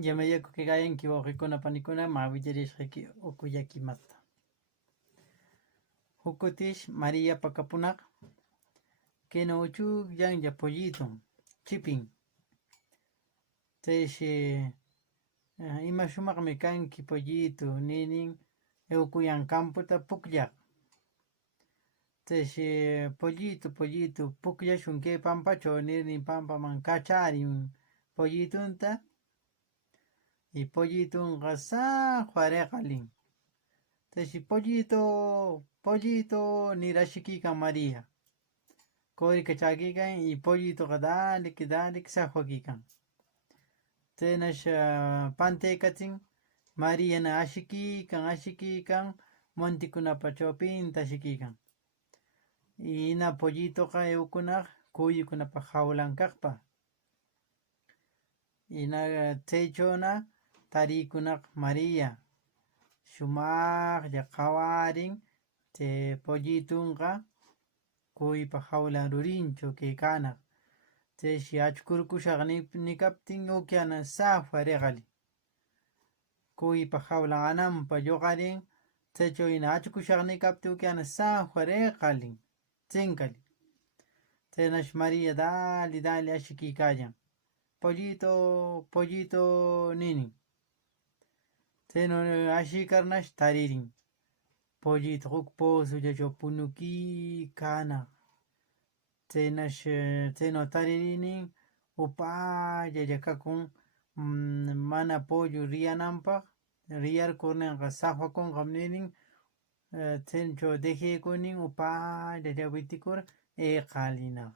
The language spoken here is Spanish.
Llamayaku kikayanki wawqikuna panikuna willarishqayki ukuyakimasta. Huk kutish María pakapunaq kayna uchuklla pollitun chipin. Chayshi ima shumaqmi kanki pollito ninin ukuyan camputa pukllaq. Chayshi pollito pukllashun kay pampachaw nirnin pampaman kacharin pollitunta y pollitunqa saqwa riqalin. Chayshi pollito nir ashikikan María. Kurika chakikan y pollitoqa dalik saqwakikan. Chaynash pantaykachin Mariana ashikikan montikunapa chawpinta ashikikan. Y hina pollitoqa eukunaq kuyukunapa hawlan kaqpa. Hina chaychawna tarikunaq María shumaqlla qawarin chay pollitunqa kuypa hawlan rurinchaw kaykanaq. Chayshi achkurkushaq nikaptin upiana saqwa riqalin. Kuypa hawlan ananpa lluqarin chaychaw hina achkushaq nikaptin upiana saqwa riqalin chinkalin. Chaynash María dali ashikiykallan. Pollito ninin. Chayno ashikarnash taririn. Pollito huk posullachaw punukuykanaq. Chayno taririnin upallalla kakun mana pollo riyananpaq riyarkurninqa saqwakunqam ninin chaynachaw dejaykunin upallalla witikur iqalinaq.